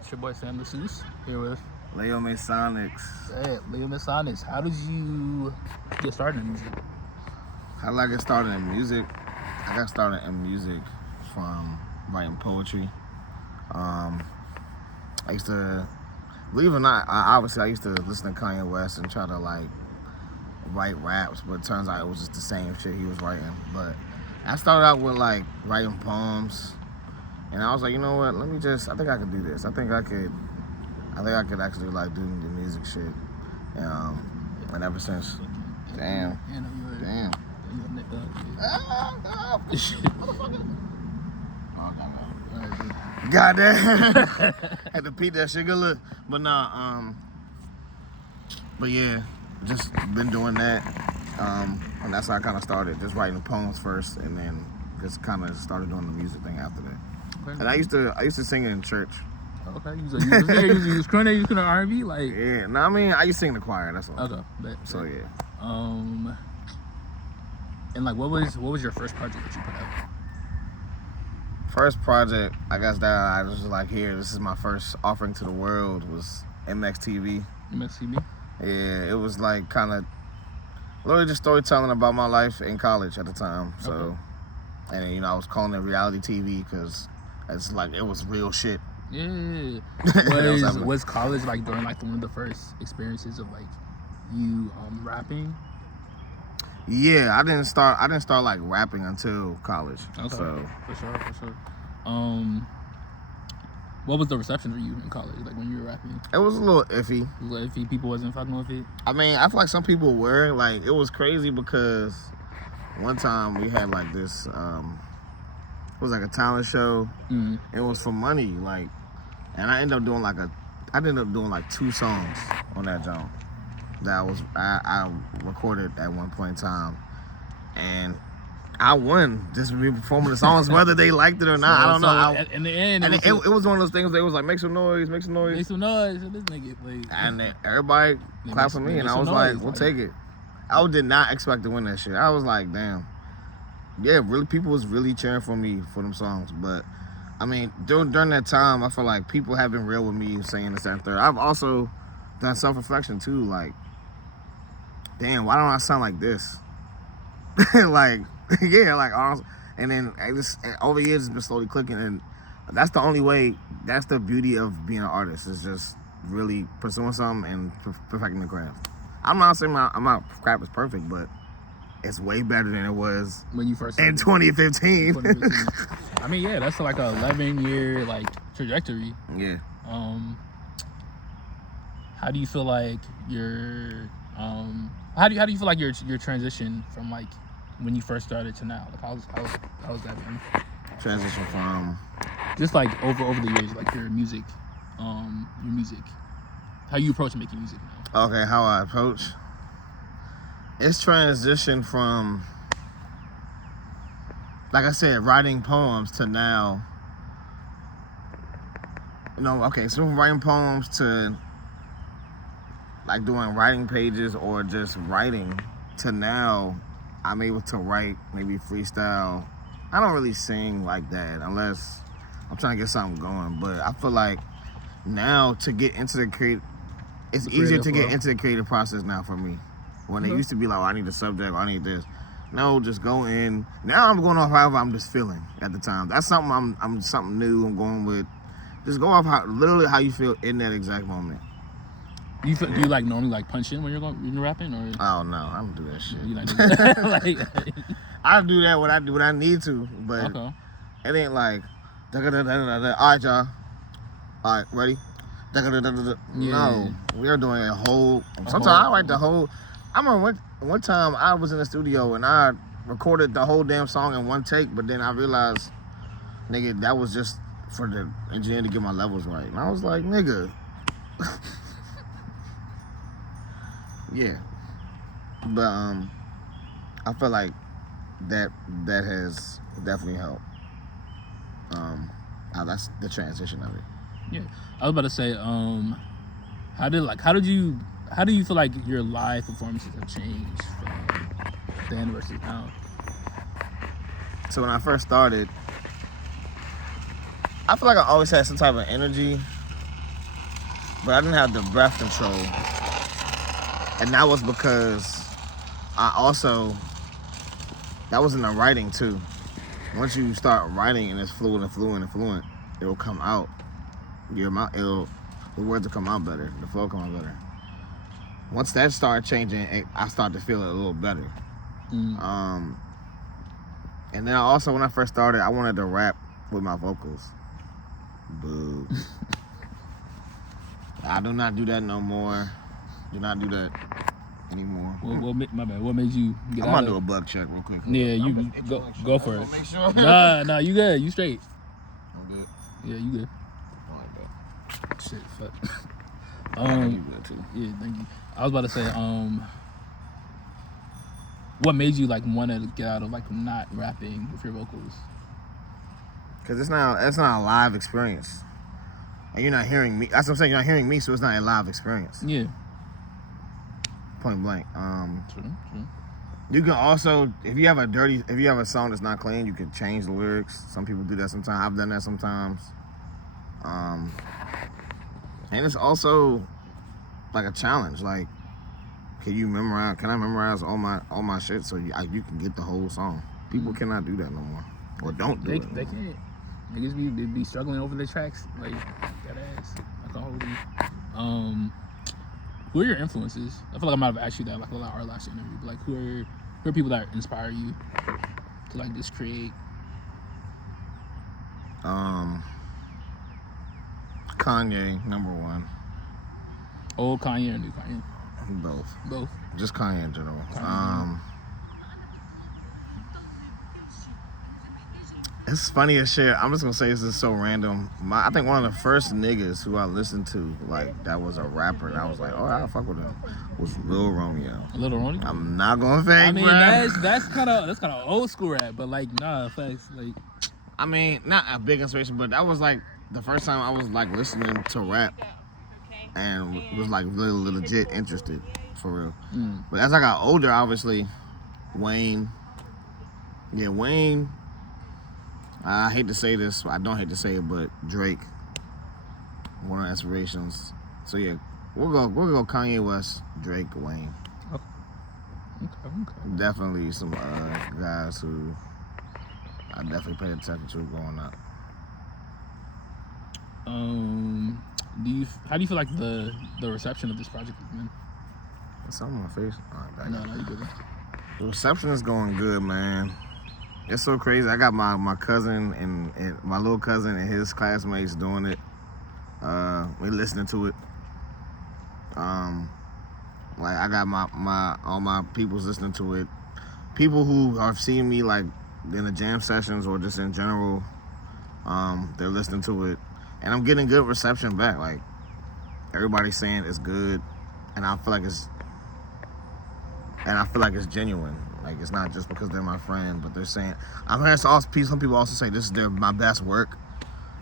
It's your boy Sam the Seuss here with Leomaix. hey, Leomaix. How did you get started in music? How did I get started in music? I got started in music from writing poetry. I used to, believe it or not, I used to listen to Kanye West and try to like write raps, but it turns out it was just the same shit he was writing. But I started out with like writing poems, and I was like, you know what? I think I could do this. I think I could actually like do the music shit. And ever since, damn. Goddamn. Had to peep that shit. Good look. But nah, but yeah, just been doing that. And that's how I kind of started, just writing poems first, and then just kind of started doing the music thing after that. Okay. And I used to sing it in church. Okay, you was currently R&B, like. Yeah, no, I mean I used to sing in the choir. That's all. Okay, so yeah. And like, what was your first project that you put out? First project, I guess that I was like, here, this is my first offering to the world, was MXTV. MXTV? Yeah, it was like kind of literally just storytelling about my life in college at the time. So, okay. And you know, I was calling it reality TV because it's like it was real shit. Yeah. Was college like during like one of the first experiences of like you rapping? Yeah, I didn't start like rapping until college. Okay. So for sure. What was the reception for you in college, like when you were rapping? It was a little iffy. People wasn't fucking with it? I mean, I feel like some people were. Like, it was crazy because one time we had like this, it was like a talent show. Mm-hmm. It was for money, like, and I ended up doing like 2 songs on that joint that I recorded at one point in time, and I won just me performing the songs, whether they liked it or not. I don't know. In the end, it was one of those things. They was like, make some noise. Make some noise. So this nigga played. And then everybody clapped for me, and I was like, we'll take it. I did not expect to win that shit. I was like, damn. Yeah, really, people was really cheering for me for them songs. But I mean, during that time, I feel like people have been real with me, saying this and third. I've also done self-reflection too. Like, damn, why don't I sound like this? Like, yeah, like, honestly. And then over the years, it's been slowly clicking, and that's the only way. That's the beauty of being an artist, is just really pursuing something and perfecting the craft. I'm not saying my craft is perfect, but it's way better than it was when you first in 2015. I mean, yeah, that's like a 11-year like trajectory. Yeah. How do you feel like your how do you feel like your transition from like when you first started to now? Like how's that been? Transition from just like over the years, like your music, how you approach making music now? Okay, how I approach. It's transition from, like I said, writing poems to now. So from writing poems to like doing writing pages or just writing to now, I'm able to write, maybe freestyle. I don't really sing like that unless I'm trying to get something going. But I feel like now to get into it's easier to get into the creative process now for me. When it used to be like, oh, I need a subject, or I need this. No, just go in. Now I'm going off however I'm just feeling at the time. That's something I'm something new I'm going with. Just go off literally how you feel in that exact moment. Do you like normally like punch in when you're rapping, or? Oh no, I don't do that shit. You like do that? I do that when I need to, but it ain't like all right, y'all. All right, ready? No, we are doing a whole. Sometimes I write the whole. I remember one time I was in the studio and I recorded the whole damn song in one take, but then I realized, nigga, that was just for the engineer to get my levels right, and I was like, nigga. Yeah, but I feel like that has definitely helped. That's the transition of it. Yeah, I was about to say, how do you feel like your live performances have changed from then versus now? So when I first started, I feel like I always had some type of energy, but I didn't have the breath control, and that was because I also that was in the writing too. Once you start writing and it's fluent, it'll come out. The words will come out better. The flow come out better. Once that started changing, I started to feel it a little better. And then also when I first started, I wanted to rap with my vocals. Boo. I do not do that no more. Do not do that anymore. My bad. What made you get I'm out gonna of do a bug check real quick. Yeah, you go for it. Nah, you good. You straight. I'm good. Yeah, you good. Alright, Shit, fuck. you good too. Yeah, thank you. I was about to say, what made you like want to get out of like not rapping with your vocals? Cause it's not a live experience, and you're not hearing me. That's what I'm saying. You're not hearing me, so it's not a live experience. Yeah. Point blank. True. You can also, if you have a song that's not clean, you can change the lyrics. Some people do that sometimes. I've done that sometimes. And it's also like a challenge. Like, can I memorize all my shit so you can get the whole song? People cannot do that no more, or don't do it. They can't. Niggas be struggling over the tracks. Like, that ass. I can hold you. Who are your influences? I feel like I might have asked you that like a lot our last interview. But like, who are people that inspire you to like just create? Kanye, number one. Old Kanye or new Kanye? Both. Just Kanye in general. It's funny as shit. I'm just gonna say this is so random. I think one of the first niggas who I listened to, like, that was a rapper, and I was like, oh, I fuck with him, was Lil Romeo. Lil Romeo? I'm not gonna fake. I mean, rap. that's kind of old school rap, but like, nah, facts. Like, I mean, not a big inspiration, but that was like the first time I was like listening to rap, and was like really legit interested, for real. But as I got older, obviously, Wayne. I hate to say this, I don't hate to say it, but Drake, one of the inspirations. So yeah, we'll go Kanye West, Drake, Wayne. Okay. Definitely some guys who I definitely paid attention to growing up. How do you feel like the reception of this project has been? It's on my face. All right, No, you good. The reception is going good, man. It's so crazy. I got my cousin and my little cousin and his classmates doing it. We listening to it. Like I got all my peoples listening to it. People who have seen me like in the jam sessions or just in general, they're listening to it, and I'm getting good reception back. Like everybody's saying it's good, and I feel like it's genuine. Like it's not just because they're my friend, but they're saying I'm hearing some people also say this is my best work,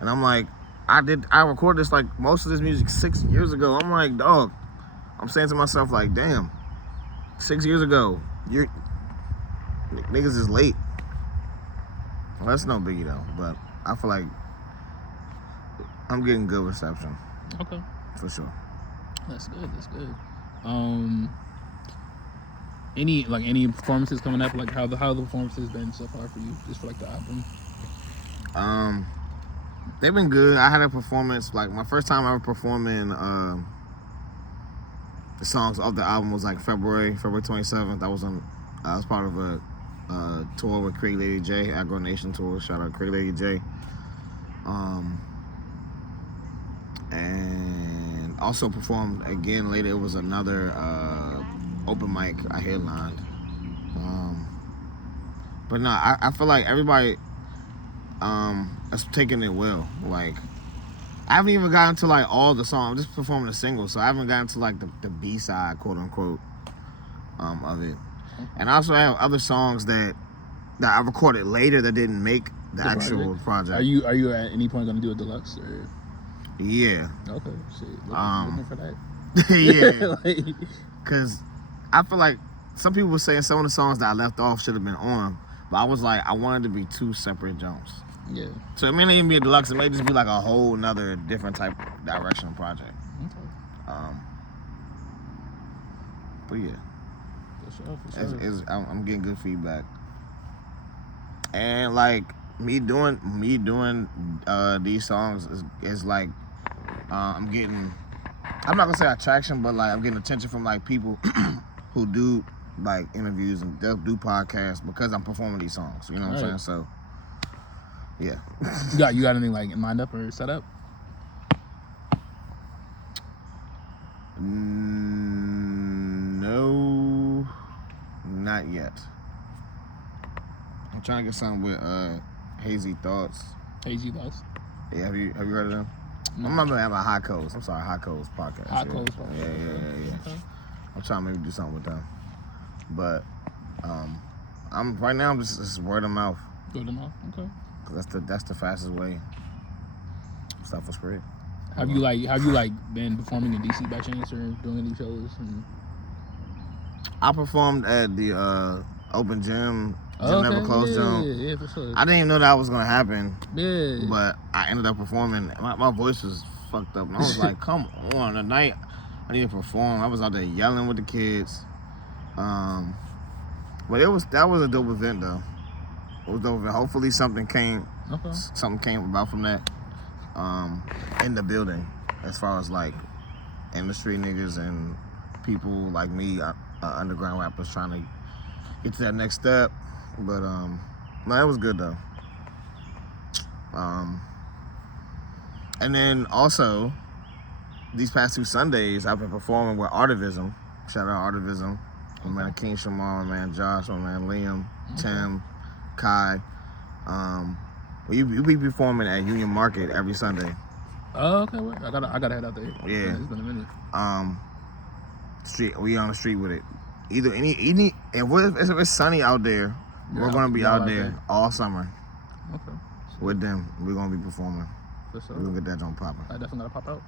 and I'm like, I recorded this like most of this music 6 years ago. I'm like, dog. I'm saying to myself like, damn, 6 years ago, niggas is late. Well, that's no biggie though, but I feel like I'm getting good reception. Okay. For sure. That's good. Any performances coming up? Like how the performances been so far for you, just for like the album? They've been good. I had a performance, like my first time ever performing the songs of the album was like February 27th. I was part of a tour with Craig Lady J, Agro Nation tour. Shout out Craig Lady J. And also performed again later. It was another open mic I headlined. But no, I feel like everybody is taking it well. Like I haven't even gotten to like all the songs. I'm just performing a single, so I haven't gotten to like the B-side, quote unquote, of it. And I also have other songs that I recorded later that didn't make the actual project. Are you at any point gonna do a deluxe or? Yeah. Okay. Shit. Looking for that. Yeah. Cause I feel like some people were saying some of the songs that I left off should have been on, but I was like, I wanted to be two separate jumps. Yeah. So it may not even be a deluxe. It may just be like a whole nother different type direction project. Okay. But yeah. For sure. I'm getting good feedback. And like me doing these songs is like I'm not gonna say attraction, but like I'm getting attention from like people who do like interviews and they'll do podcasts because I'm performing these songs. You know what I'm saying? So yeah. You got anything like lined up or set up? No, not yet. I'm trying to get something with Hazy Thoughts. Hazy Thoughts? Yeah, have you heard of them? No. I'm not about Hot Codes. I'm sorry, Hot Codes podcast. Hot Codes podcast. Yeah. Okay. I'm trying to maybe do something with them, but I'm right now. I'm just word of mouth. Word of mouth. Okay. That's the fastest way. Stuff will spread. Have you been performing in DC by chance or doing any shows? I performed at the open gym. Never closed gym. Yeah, for sure. I didn't even know that was gonna happen. Yeah. But I ended up performing. My voice was fucked up, and I was like, "Come on, tonight I need to perform." I was out there yelling with the kids. But that was a dope event though. It was dope event. Hopefully something came about from that. In the building, as far as like industry niggas and people like me, underground rappers trying to get to that next step. But no, it was good though. And then also these past 2 Sundays I've been performing with Artivism. Shout out Artivism. My man King Shamar, my man Josh, my man Liam, Tim, Kai. We be performing at Union Market every Sunday. Oh, okay. Well, I gotta head out there. Yeah. It's been a minute. We on the street with it. Either if it's sunny out there, we're gonna be out there all summer. Okay. With them, we're gonna be performing. For sure. We're gonna get that joint popping. I definitely gotta pop out.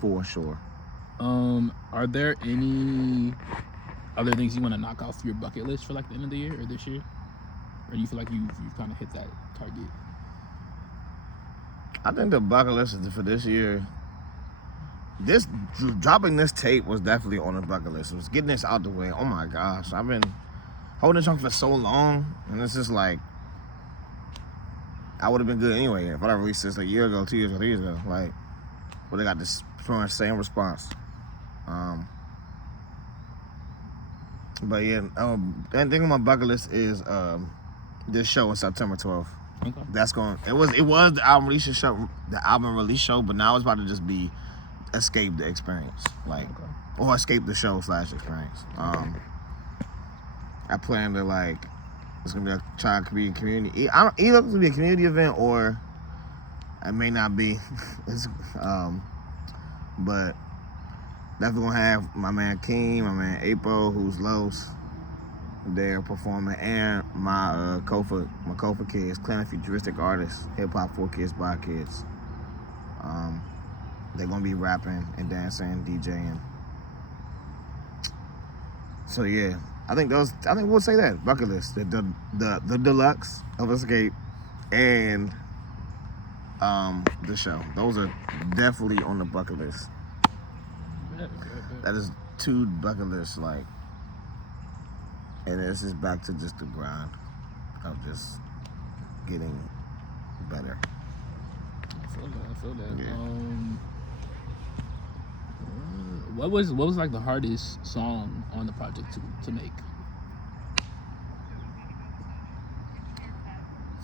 For sure. Are there any other things you want to knock off your bucket list for like the end of the year or this year? Or do you feel like you've kind of hit that target? I think the bucket list is for this year. Dropping this tape was definitely on the bucket list. It was getting this out the way. Oh my gosh, I've been holding this on for so long, and it's just like I would have been good anyway if I released this a year ago, 2 years ago, 3 years ago. Like, but they got this pretty much same response. But yeah, and thing on my bucket list is this show on September 12th. Okay. That's going. It was the album release show, but now it's about to just be escape the experience, like, or escape the show / experience. I plan to like, it's gonna be a community. Either it's gonna be a community event or it may not be. But definitely gonna have my man King, my man Apo, who's Los, there performing, and my Kofa kids, Clan Futuristic Artists, hip hop for kids by kids. They're gonna be rapping and dancing, DJing. So yeah, I think we'll say that bucket list, the deluxe of Escape, and the show. Those are definitely on the bucket list. That is 2 bucket lists, like, and this is back to just the grind of just getting better. I feel that. Yeah. What was like the hardest song on the project to make?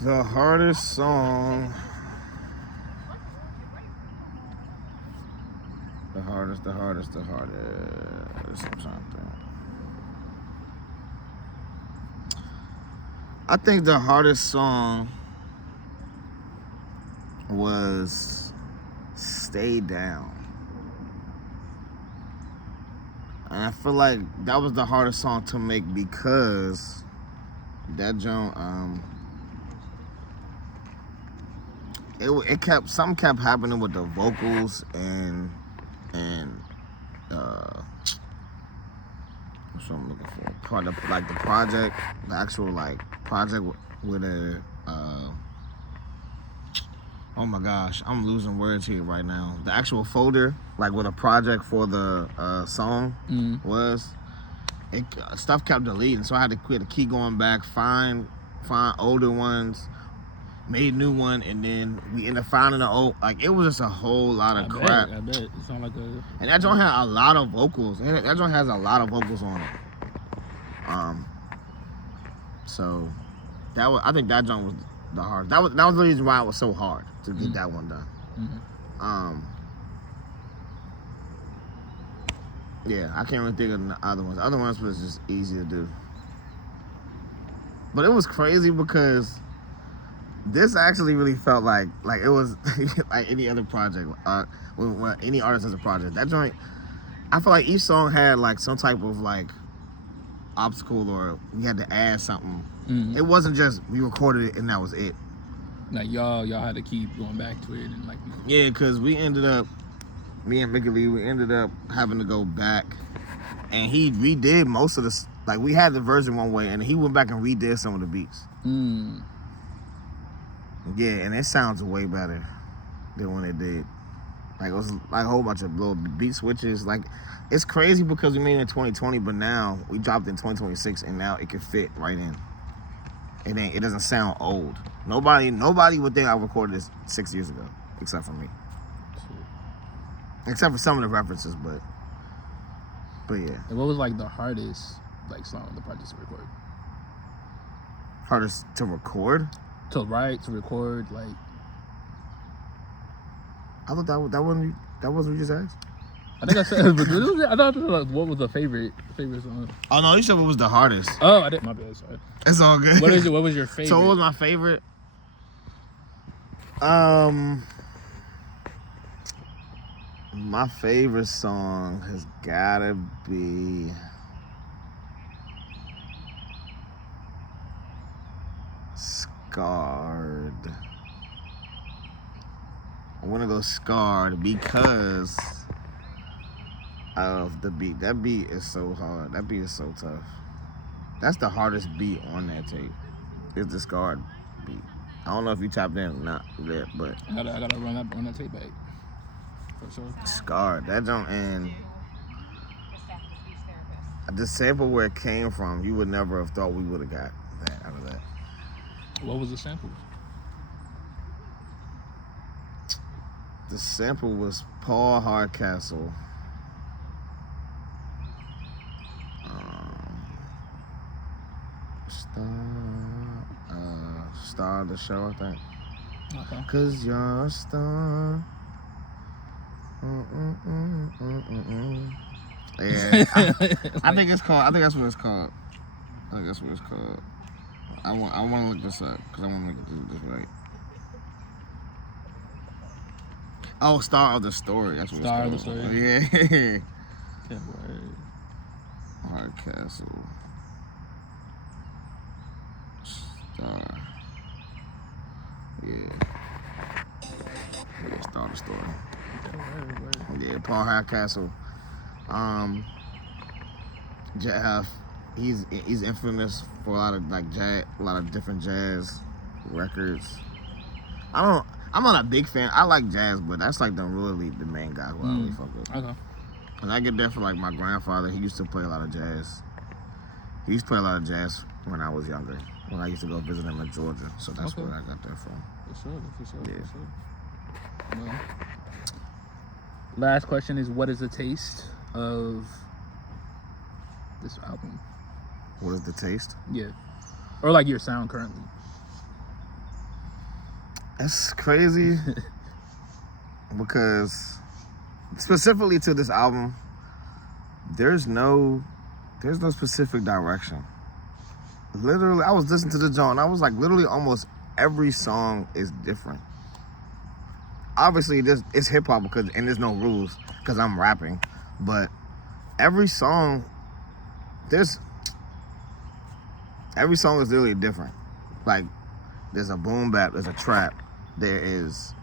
The hardest song. The hardest. I'm trying to think. I think the hardest song was Stay Down. And I feel like that was the hardest song to make because that joint, something kept happening with the vocals and what's what I'm looking for? The actual like project with a Oh my gosh, I'm losing words here right now. The actual folder, like what a project for the song was, stuff kept deleting, so I had to keep going back, find older ones, made a new one, and then we ended up finding the old. Like, it was just a whole lot of crap. I bet. It sounded like a. And that joint had a lot of vocals. That joint has a lot of vocals on it. So I think that joint was the hardest. That was the reason why it was so hard to get that one done. Yeah, I can't really think of the other ones. The other ones was just easy to do. But it was crazy because this actually really felt like it was like any other project, when any artist has a project. That joint, I feel like each song had like some type of like obstacle, or we had to add something. It wasn't just we recorded it and that was it. Like y'all had to keep going back to it and like. Yeah, because me and Mickey Lee, we ended up having to go back, and he redid most of this. Like, we had the version one way, and he went back and redid some of the beats. Yeah, and it sounds way better than when it did. Like, it was like a whole bunch of little beat switches. Like, it's crazy because we made it in 2020, but now we dropped it in 2026, and now it can fit right in. It doesn't sound old. Nobody would think I recorded this 6 years ago, except for me. Except for some of the references, but yeah. And what was like the hardest like song on the project to record? Hardest to record? To write, to record, like. I thought that wasn't what you just asked. I think I said. I thought like, what was the favorite song? Oh no, you said what was the hardest. Oh, I didn't. My bad. Sorry. It's all good. What was your favorite? So what was my favorite? My favorite song has gotta be Scarred. I want to go Scarred because of the beat. That beat is so hard. That beat is so tough. That's the hardest beat on that tape. It's the Scarred beat. I don't know if you tapped in or not there, but I gotta run that tape back. For sure. Scarred. That jump, and the sample where it came from, you would never have thought we would have got that out of that. What was the sample? The sample was Paul Hardcastle. Star of the show, I think. Okay. 'Cause you're a star. Yeah, I think it's called. I think that's what it's called. I want to look this up because I want to make this right. Oh, Star of the Story. That's what Star of the it's called. Story. Yeah. Can't word. Hardcastle. Star. Yeah. Star of the Story. Yeah, Paul Hardcastle. He's infamous for a lot of like jazz, a lot of different jazz records. I'm not a big fan. I like jazz, but that's like the main guy who I really fuck with. Okay. And I get that for like my grandfather. He used to play a lot of jazz. He used to play a lot of jazz when I was younger. When I used to go visit him in Georgia, so that's where I got that from. For sure. Yeah. Well, last question is, what is the taste of this album? What is the taste? Yeah. Or like your sound currently? That's crazy because specifically to this album, there's no specific direction. Literally, I was listening to the joint and I was like, literally almost every song is different. Obviously, it's hip hop and there's no rules because I'm rapping, but every song is literally different. Like, there's a boom bap, there's a trap, there is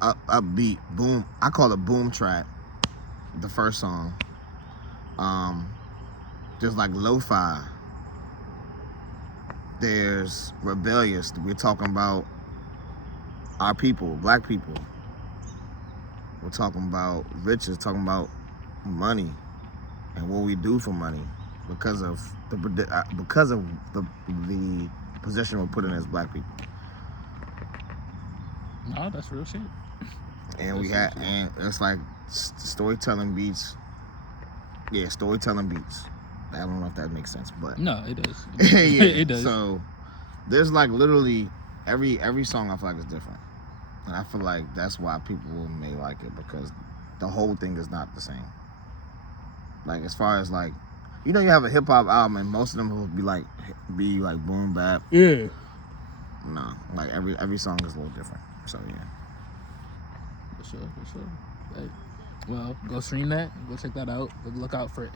a beat, boom. I call it boom trap. The first song. There's like lo-fi. There's rebellious. We're talking about our people, black people. We're talking about riches, talking about money and what we do for money because of the position we're put in as black people. No, that's real shit. And and it's like storytelling beats. Yeah, storytelling beats. I don't know if that makes sense, but no, it does. Yeah, it does. So there's like literally every song I feel like is different, and I feel like that's why people may like it because the whole thing is not the same. Like as far as like, you know, you have a hip hop album and most of them will be like boom bap. Yeah. No, like every song is a little different. So yeah. For sure. Hey, well, go stream that. Go check that out. Look out for